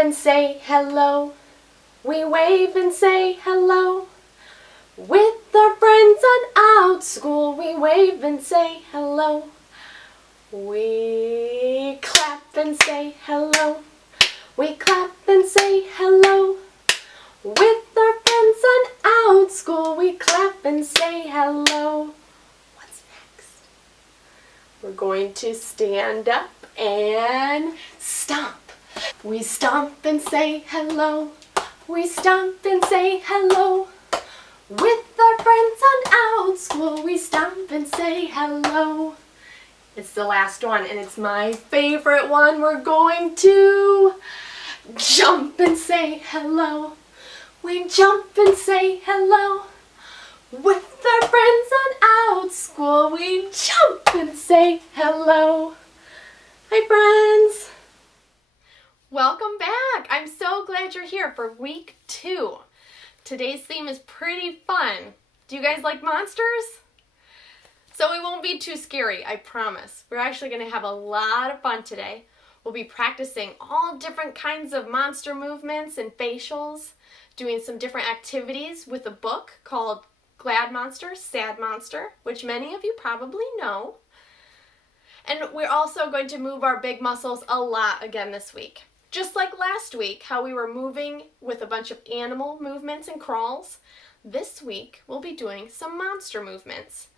and say hello. We wave and say hello. With our friends on out school, we wave and say hello. We clap and say hello. We clap and say hello. With our friends on out school, we clap and say hello. What's next? We're going to stand up and stomp. We stomp and say hello. We stomp and say hello. With our friends on out school, we stomp and say hello. It's the last one, and it's my favorite one. We're going to jump and say hello. We jump and say hello. With our friends on out school, we jump and say hello. Hi, friends. Welcome back. I'm so glad you're here for week 2. Today's theme is pretty fun. Do you guys like monsters? So it won't be too scary, I promise. We're actually going to have a lot of fun today. We'll be practicing all different kinds of monster movements and facials, doing some different activities with a book called Glad Monster, Sad Monster, which many of you probably know. And we're also going to move our big muscles a lot again this week. Just like last week, how we were moving with a bunch of animal movements and crawls, this week we'll be doing some monster movements.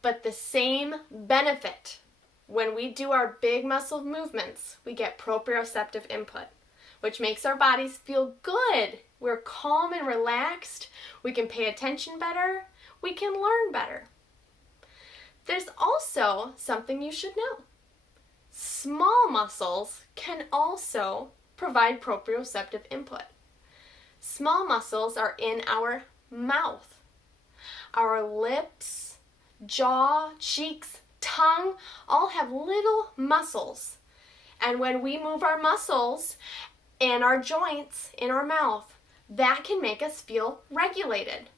But the same benefit. When we do our big muscle movements, we get proprioceptive input, which makes our bodies feel good. We're calm and relaxed. We can pay attention better. We can learn better. There's also something you should know. Small muscles can also provide proprioceptive input. Small muscles are in our mouth, our lips, jaw, cheeks, tongue, all have little muscles. And when we move our muscles and our joints in our mouth, that can make us feel regulated.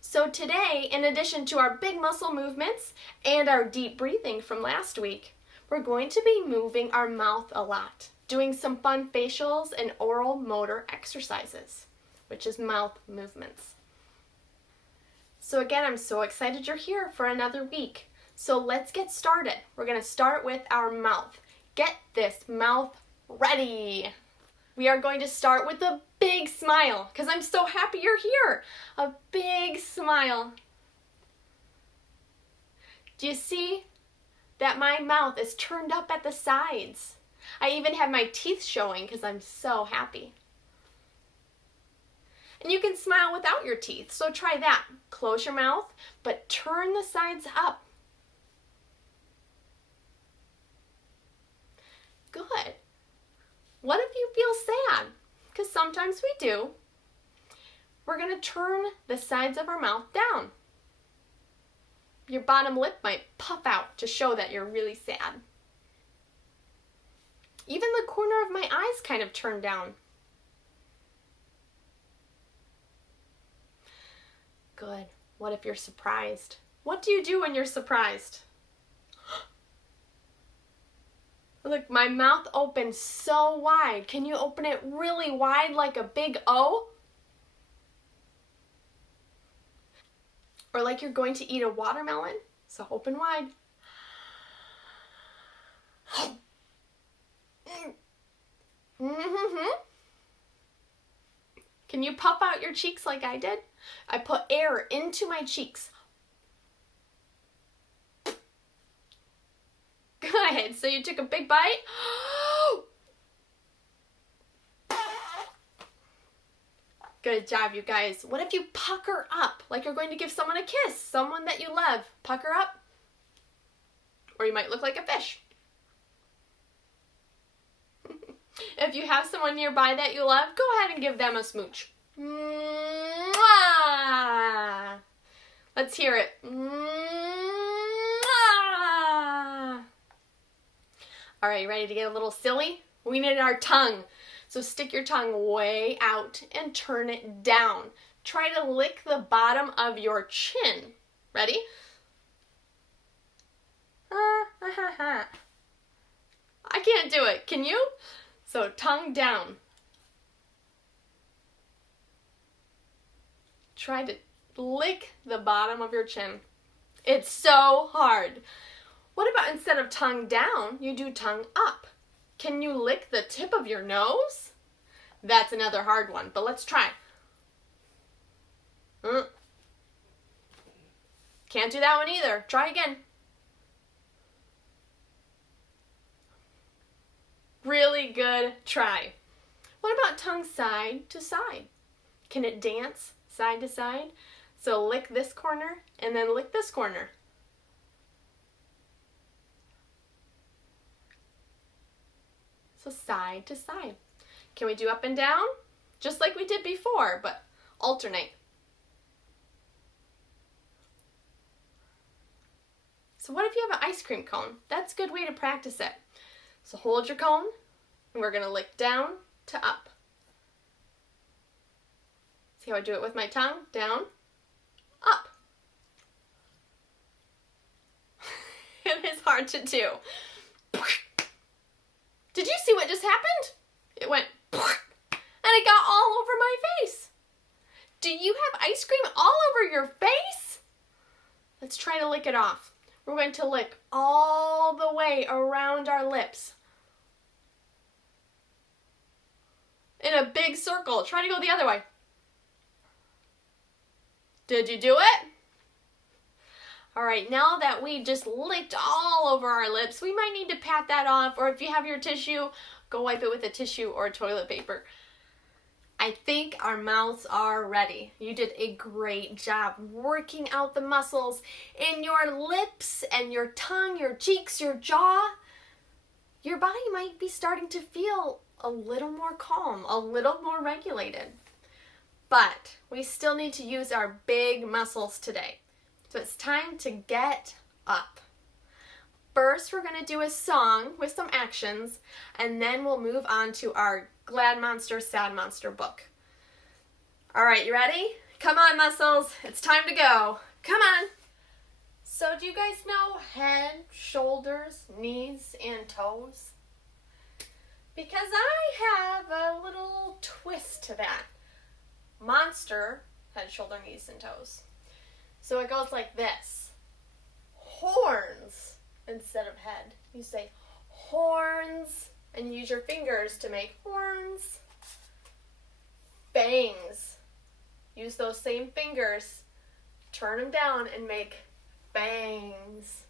So today, in addition to our big muscle movements and our deep breathing from last week, we're going to be moving our mouth a lot, doing some fun facials and oral motor exercises, which is mouth movements. So again, I'm so excited you're here for another week. So let's get started. We're going to start with our mouth. Get this mouth ready. We are going to start with a big smile because I'm so happy you're here. A big smile. Do you see that my mouth is turned up at the sides? I even have my teeth showing because I'm so happy. And you can smile without your teeth, so try that. Close your mouth, but turn the sides up. Good. What if you feel sad? Because sometimes we do. We're going to turn the sides of our mouth down. Your bottom lip might puff out to show that you're really sad. Even the corner of my eyes kind of turned down. Good. What if you're surprised? What do you do when you're surprised? Look, my mouth opens so wide. Can you open it really wide like a big O? Or like you're going to eat a watermelon? So open wide. Can you puff out your cheeks like I did? I put air into my cheeks. Good. So you took a big bite. Good job, you guys. What if you pucker up like you're going to give someone a kiss, someone that you love? Pucker up. Or you might look like a fish. If you have someone nearby that you love, go ahead and give them a smooch. Mwah! Let's hear it. Mwah! All right, you ready to get a little silly? We need our tongue. So stick your tongue way out and turn it down. Try to lick the bottom of your chin. Ready? I can't do it. Can you? So tongue down. try to lick the bottom of your chin. It's so hard. What about instead of tongue down, you do tongue up? Can you lick the tip of your nose? That's another hard one, but let's try. Can't do that one either. Try again. Really good try. What about tongue side to side? Can it dance side to side? So lick this corner and then lick this corner. So side to side. Can we do up and down? Just like we did before, but alternate. So what if you have an ice cream cone? That's a good way to practice it. So hold your cone, and we're going to lick down to up. See how I do it with my tongue? Down, up. It is hard to do. Did you see what just happened? It went and it got all over my face. Do you have ice cream all over your face? Let's try to lick it off. We're going to lick all the way around our lips. In a big circle. Try to go the other way. Did you do it? All right, now that we just licked all over our lips, we might need to pat that off, or if you have your tissue, go wipe it with a tissue or toilet paper. I think our mouths are ready. You did a great job working out the muscles in your lips and your tongue, your cheeks, your jaw. Your body might be starting to feel a little more calm, a little more regulated. But we still need to use our big muscles today. So it's time to get up. First, we're going to do a song with some actions, and then we'll move on to our Glad Monster, Sad Monster book. All right, you ready? Come on, muscles. It's time to go. Come on. So do you guys know head, shoulders, knees, and toes? Because I have a little twist to that. Monster, head, shoulder, knees, and toes. So it goes like this. Horns instead of head. You say horns and use your fingers to make horns. Bangs. Use those same fingers. Turn them down and make bangs.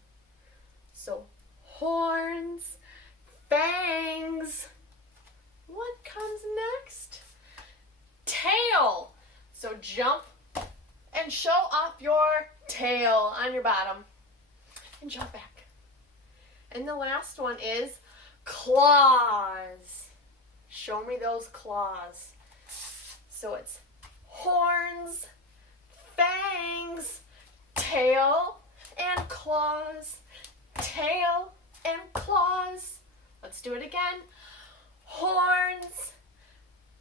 So horns, bangs. What comes next? Tail. So jump and show off your tail on your bottom. And jump back. And the last one is claws. Show me those claws. So it's horns, fangs, tail, and claws. Tail and claws. Let's do it again. Horns,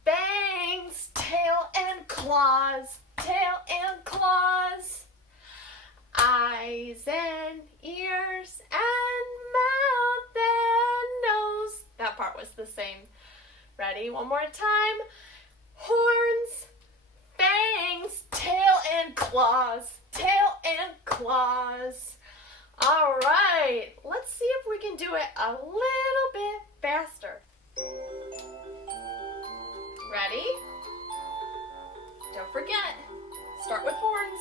bangs, tail, and claws. Tail and claws. Eyes and ears and mouth and nose. That part was the same. Ready? One more time. Horns, fangs, tail, and claws. Tail and claws. All right. Let's see if we can do it a little bit faster. Ready? Don't forget, start with horns.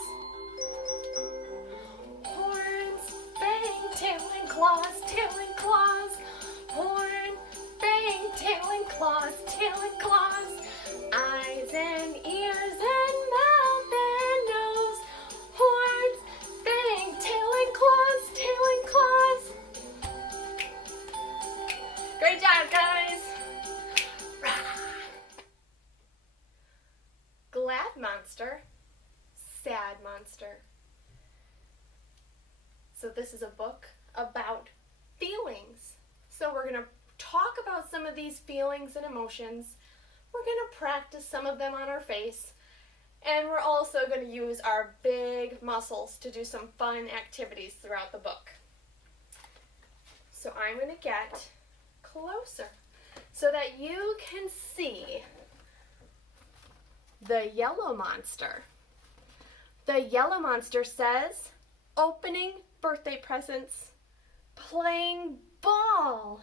Horns, bang, tail and claws, tail and claws. Horn, bang, tail and claws, tail and claws. Eyes and ears and mouth and nose. Horns, bang, tail and claws, tail and claws. Great job, guys. Glad monster, sad monster. So this is a book about feelings. So we're going to talk about some of these feelings and emotions. We're going to practice some of them on our face. And we're also going to use our big muscles to do some fun activities throughout the book. So I'm going to get closer so that you can see the yellow monster. The yellow monster says, opening birthday presents, playing ball,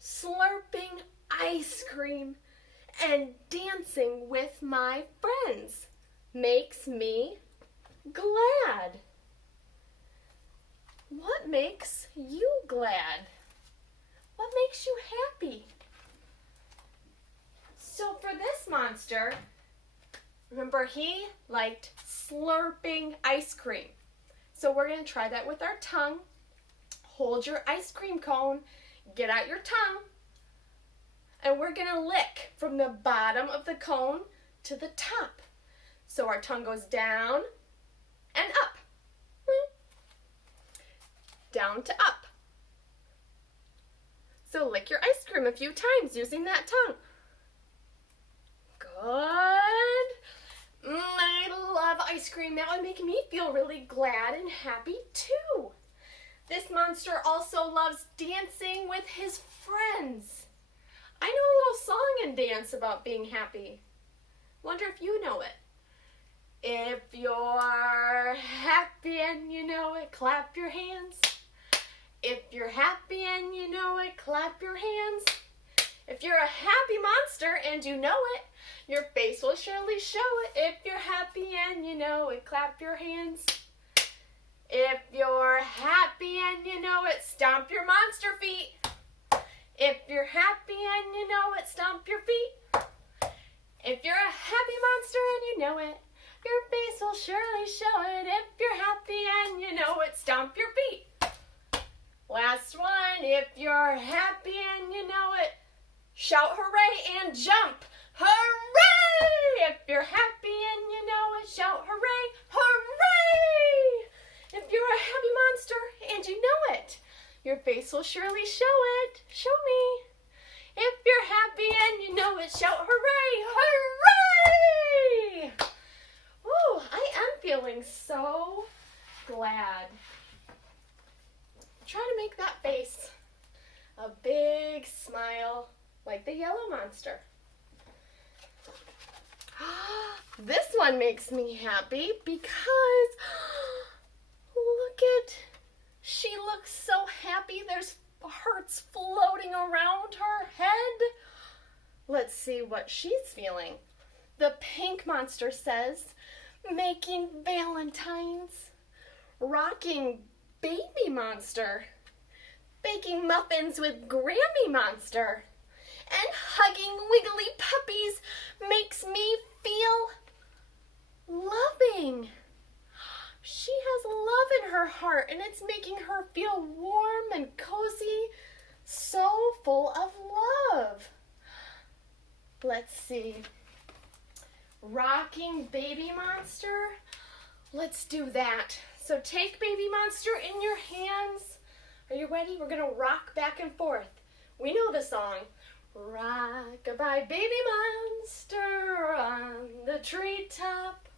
slurping ice cream, and dancing with my friends makes me glad. What makes you glad? What makes you happy? So for this monster, remember he liked slurping ice cream. So we're going to try that with our tongue. Hold your ice cream cone, get out your tongue, and we're going to lick from the bottom of the cone to the top. So our tongue goes down and up. Down to up. So lick your ice cream a few times using that tongue. Good. I love ice cream. That would make me feel really glad and happy too. This monster also loves dancing with his friends. I know a little song and dance about being happy. Wonder if you know it. If you're happy and you know it, clap your hands. If you're happy and you know it, clap your hands. If you're a happy monster and you know it, your face will surely show it. If you're happy and you know it, clap your hands. If you're happy and you know it, stomp your monster feet. If you're happy and you know it, stomp your feet. If you're a happy monster and you know it, your face will surely show it. If you're happy and you know it, stomp your feet. Last one, if you're happy and you know it, shout hooray and jump. Hooray! If you're happy and you know it, shout hooray, hooray! If you're a happy monster and you know it, your face will surely show it. Show me. If you're happy and you know it, shout hooray, hooray! Ooh, I am feeling so glad. Try to make that face a big smile like the yellow monster. This one makes me happy because she looks so happy. There's hearts floating around her head. Let's see what she's feeling. The pink monster says, making valentines, rocking baby monster, baking muffins with Grammy monster, and hugging wiggly puppies makes me feel loving. She has love in her heart and it's making her feel warm and cozy, so full of love. Let's see. Rocking baby monster. Let's do that. So take baby monster in your hands. Are you ready? We're going to rock back and forth. We know the song. Rock-a-bye baby monster on the treetop.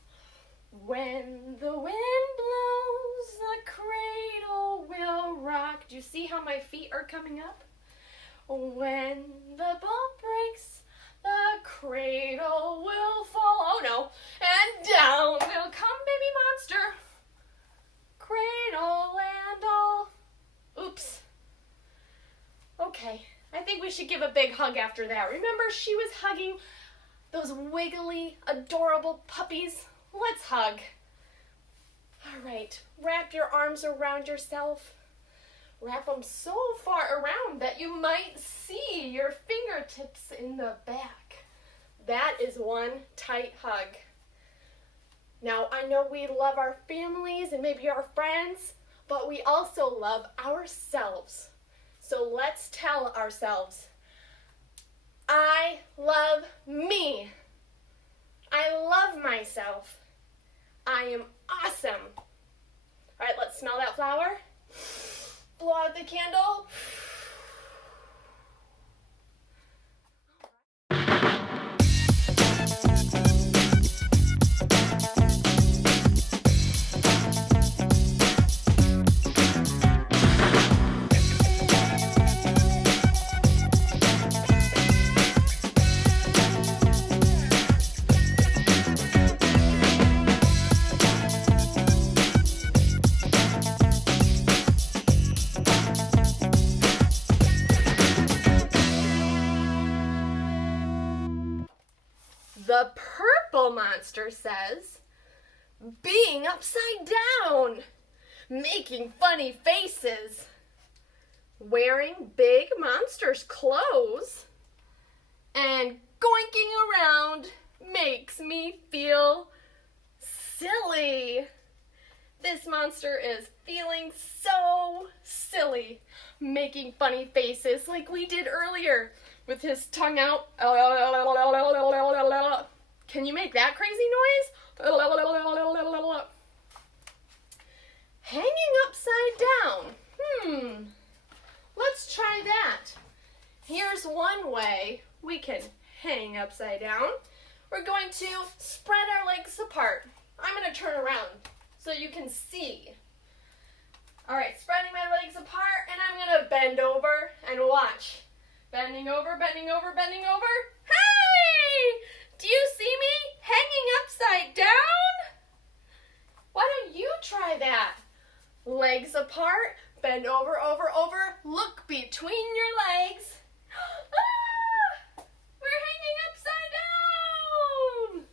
When the wind blows, the cradle will rock. Do you see how my feet are coming up? When the ball breaks, the cradle will fall. Oh no. And down will come baby monster. Cradle and all. Oops. Okay, I think we should give a big hug after that. Remember, she was hugging those wiggly, adorable puppies. Let's hug. All right, wrap your arms around yourself. Wrap them so far around that you might see your fingertips in the back. That is one tight hug. Now, I know we love our families and maybe our friends, but we also love ourselves. So let's tell ourselves, I love me. I love myself. I am awesome. All right, let's smell that flower. Blow out the candle. purple monster says, being upside down, making funny faces, wearing big monster's clothes, and goinking around makes me feel silly. This monster is feeling so silly, making funny faces like we did earlier with his tongue out. Can you make that crazy noise? Hanging upside down. Let's try that. Here's one way we can hang upside down. We're going to spread our legs apart. I'm going to turn around so you can see. All right, spreading my legs apart, and I'm going to bend over and watch. Bending over, bending over, bending over. Hey! Do you see me hanging upside down? Why don't you try that? Legs apart, bend over, over, over. Look between your legs. Ah! We're hanging upside down.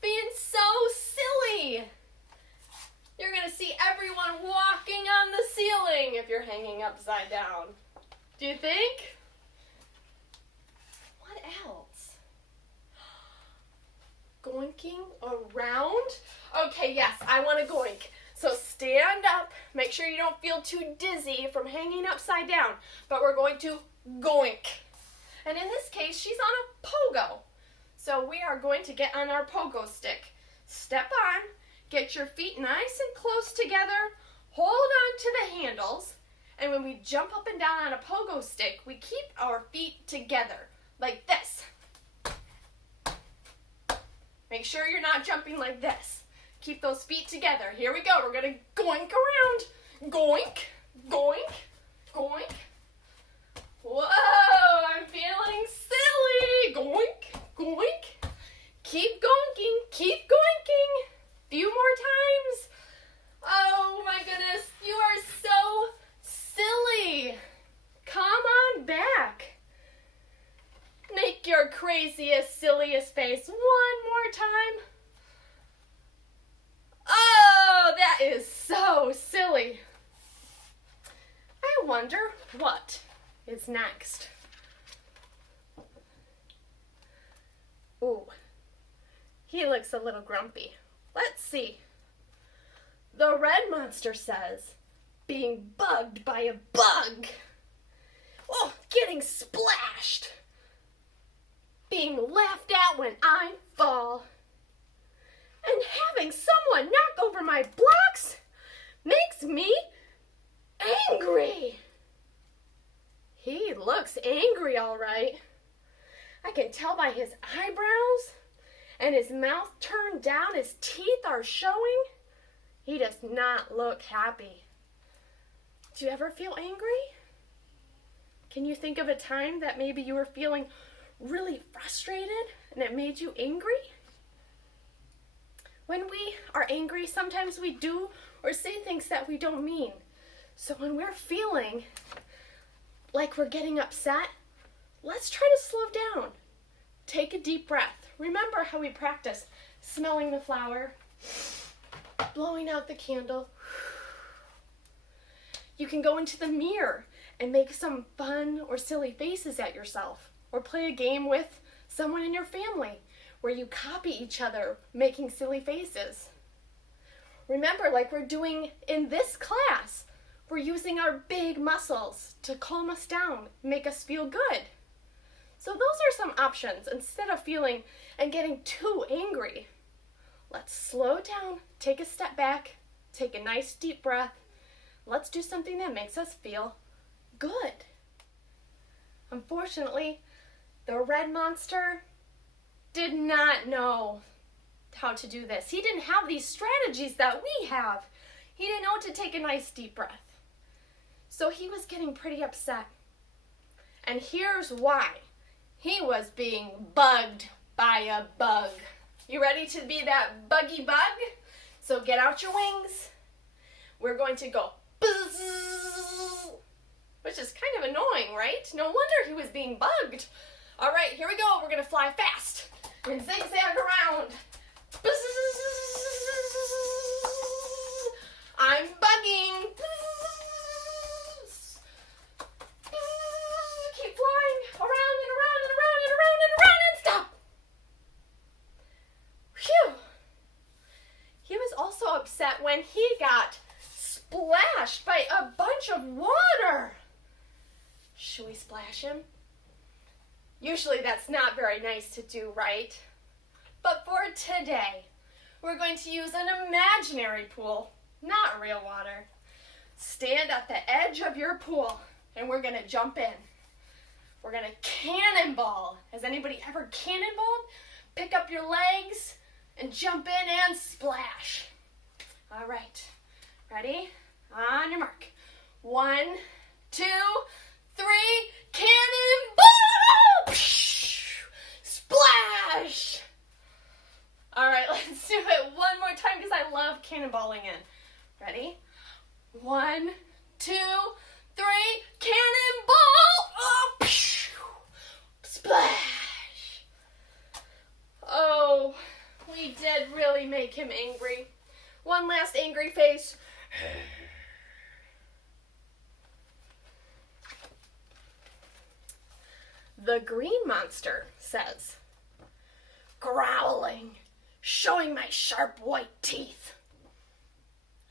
Being so silly. You're going to see everyone walking on the ceiling if you're hanging upside down. Do you think? What else? Goinking around? Okay, yes, I want to goink. So stand up. Make sure you don't feel too dizzy from hanging upside down. But we're going to goink. And in this case, she's on a pogo. So we are going to get on our pogo stick. Step on. Get your feet nice and close together. Hold on to the handles. And when we jump up and down on a pogo stick, we keep our feet together. Like this. Make sure you're not jumping like this. Keep those feet together. Here we go. We're going to goink around. Goink, goink, goink. Whoa, I'm feeling silly. Goink, goink. Keep goinking, keep goinking. Few more times. Oh my goodness, you are so silly. Come on back. Make your craziest, silliest face one more time. Oh, that is so silly. I wonder what is next. Ooh, he looks a little grumpy. Let's see. The red monster says, being bugged by a bug. Oh, getting splashed. Being laughed at when I fall. And having someone knock over my blocks makes me angry. He looks angry, all right. I can tell by his eyebrows and his mouth turned down, his teeth are showing. He does not look happy. Do you ever feel angry? Can you think of a time that maybe you were feeling really frustrated and it made you angry? When we are angry, sometimes we do or say things that we don't mean. So when we're feeling like we're getting upset, let's try to slow down. Take a deep breath. Remember how we practice smelling the flower, blowing out the candle. You can go into the mirror and make some fun or silly faces at yourself, or play a game with someone in your family where you copy each other making silly faces. Remember, like we're doing in this class, we're using our big muscles to calm us down, make us feel good. So those are some options instead of feeling and getting too angry. Let's slow down, take a step back, take a nice deep breath. Let's do something that makes us feel good. Unfortunately, the red monster did not know how to do this. He didn't have these strategies that we have. He didn't know to take a nice deep breath. So he was getting pretty upset. And here's why. He was being bugged by a bug. You ready to be that buggy bug? So get out your wings. We're going to go buzz, which is kind of annoying, right? No wonder he was being bugged. All right, here we go. We're going to fly fast. and zigzag around. I'm bugging. Keep flying around and around and around and around and around and stop. Phew. He was also upset when he got splashed by a bunch of water. Should we splash him? Usually that's not very nice to do, right? But for today, we're going to use an imaginary pool, not real water. Stand at the edge of your pool and we're going to jump in. We're going to cannonball. Has anybody ever cannonballed? Pick up your legs and jump in and splash. All right. Ready? On your mark. 1, 2, 3, cannonball! Splash! All right, let's do it one more time because I love cannonballing in. Ready? 1, 2, 3, cannonball! Oh, splash! Oh, we did really make him angry. One last angry face. The green monster says, growling, showing my sharp white teeth.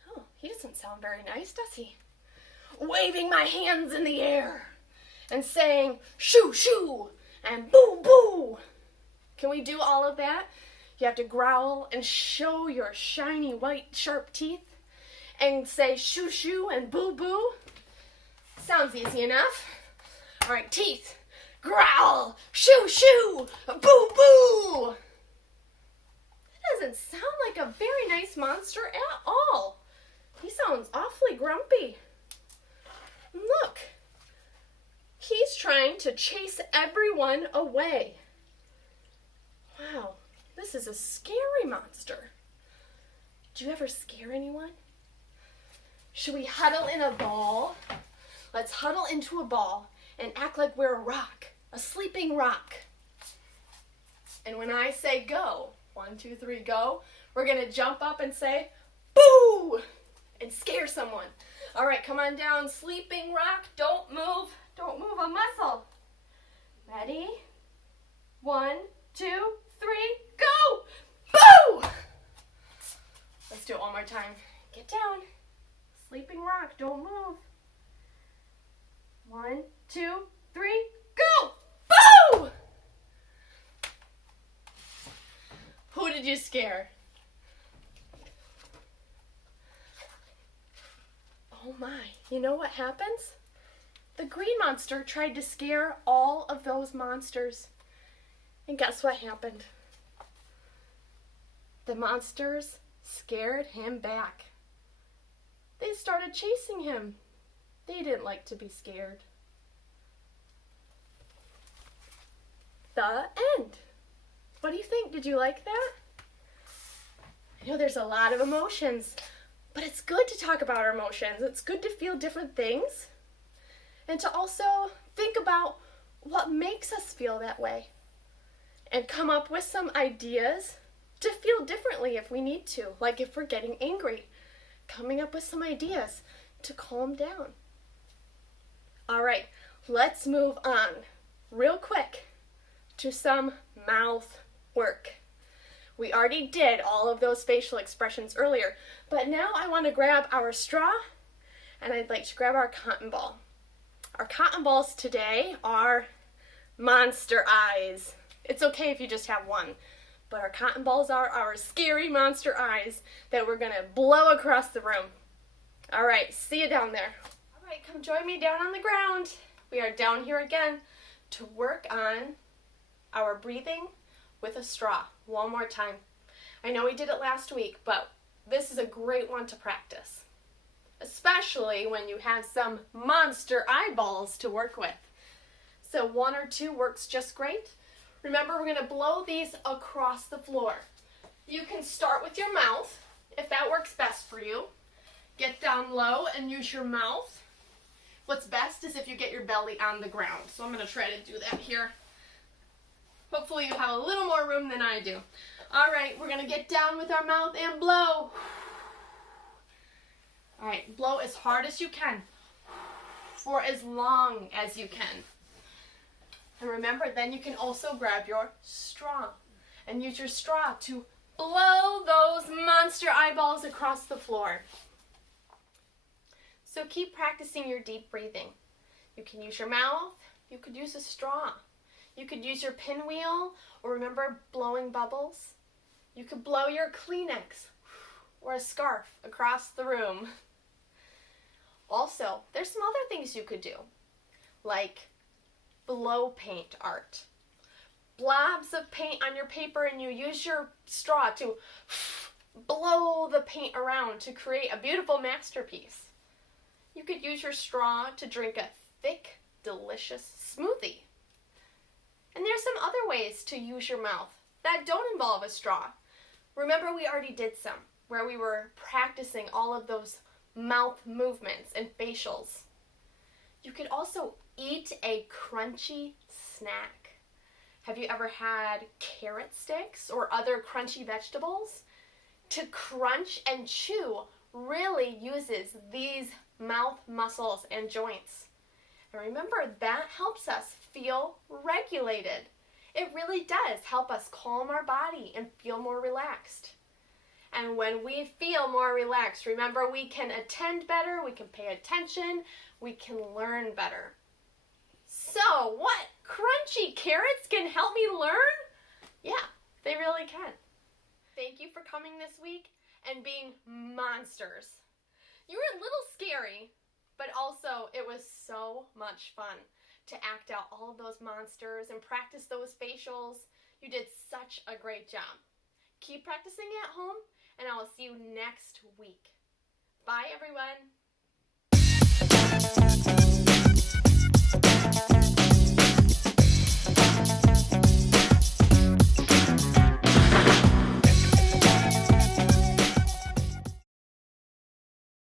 Oh, he doesn't sound very nice, does he? Waving my hands in the air and saying, shoo, shoo, and boo, boo. Can we do all of that? You have to growl and show your shiny white sharp teeth and say shoo, shoo, and boo, boo. Sounds easy enough. All right, teeth. Growl, shoo, shoo, boo, boo. That doesn't sound like a very nice monster at all. He sounds awfully grumpy. Look, he's trying to chase everyone away. Wow, this is a scary monster. Do you ever scare anyone? Should we huddle in a ball? Let's huddle into a ball and act like we're a rock, a sleeping rock. And when I say go, 1, 2, 3, go, we're gonna jump up and say, boo, and scare someone. All right, come on down, sleeping rock, don't move a muscle. Ready? 1, 2, 3, go, boo! Let's do it one more time. Get down, sleeping rock, don't move. 1, 2, 3, go! Boo! Who did you scare? Oh my, you know what happens? The green monster tried to scare all of those monsters. And guess what happened? The monsters scared him back. They started chasing him. They didn't like to be scared. The end. What do you think? Did you like that? I know there's a lot of emotions, but it's good to talk about our emotions. It's good to feel different things and to also think about what makes us feel that way and come up with some ideas to feel differently if we need to, like if we're getting angry, coming up with some ideas to calm down. All right, let's move on real quick to some mouth work. We already did all of those facial expressions earlier, but now I want to grab our straw and I'd like to grab our cotton ball. Our cotton balls today are monster eyes. It's okay if you just have one, but our cotton balls are our scary monster eyes that we're going to blow across the room. All right, see you down there. All right, come join me down on the ground. We are down here again to work on our breathing with a straw one more time. I know we did it last week, but this is a great one to practice, especially when you have some monster eyeballs to work with. So 1 or 2 works just great. Remember, we're going to blow these across the floor. You can start with your mouth, if that works best for you. Get down low and use your mouth. What's best is if you get your belly on the ground. So I'm going to try to do that here. Hopefully you have a little more room than I do. All right, we're going to get down with our mouth and blow. All right, blow as hard as you can for as long as you can. And remember, then you can also grab your straw and use your straw to blow those monster eyeballs across the floor. So keep practicing your deep breathing. You can use your mouth, you could use a straw. You could use your pinwheel, or remember blowing bubbles. You could blow your Kleenex or a scarf across the room. Also, there's some other things you could do, like blow paint art. Blobs of paint on your paper and you use your straw to blow the paint around to create a beautiful masterpiece. You could use your straw to drink a thick, delicious smoothie. And there's some other ways to use your mouth that don't involve a straw. Remember, we already did some where we were practicing all of those mouth movements and facials. You could also eat a crunchy snack. Have you ever had carrot sticks or other crunchy vegetables? To crunch and chew really uses these mouth muscles and joints. And remember, that helps us feel regulated. It really does help us calm our body and feel more relaxed. And when we feel more relaxed, remember, we can attend better, we can pay attention, we can learn better. So, what? Crunchy carrots can help me learn? Yeah, they really can. Thank you for coming this week and being monsters. You were a little scary, but also it was so much fun to act out all of those monsters and practice those facials. You did such a great job. Keep practicing at home, and I will see you next week. Bye, everyone.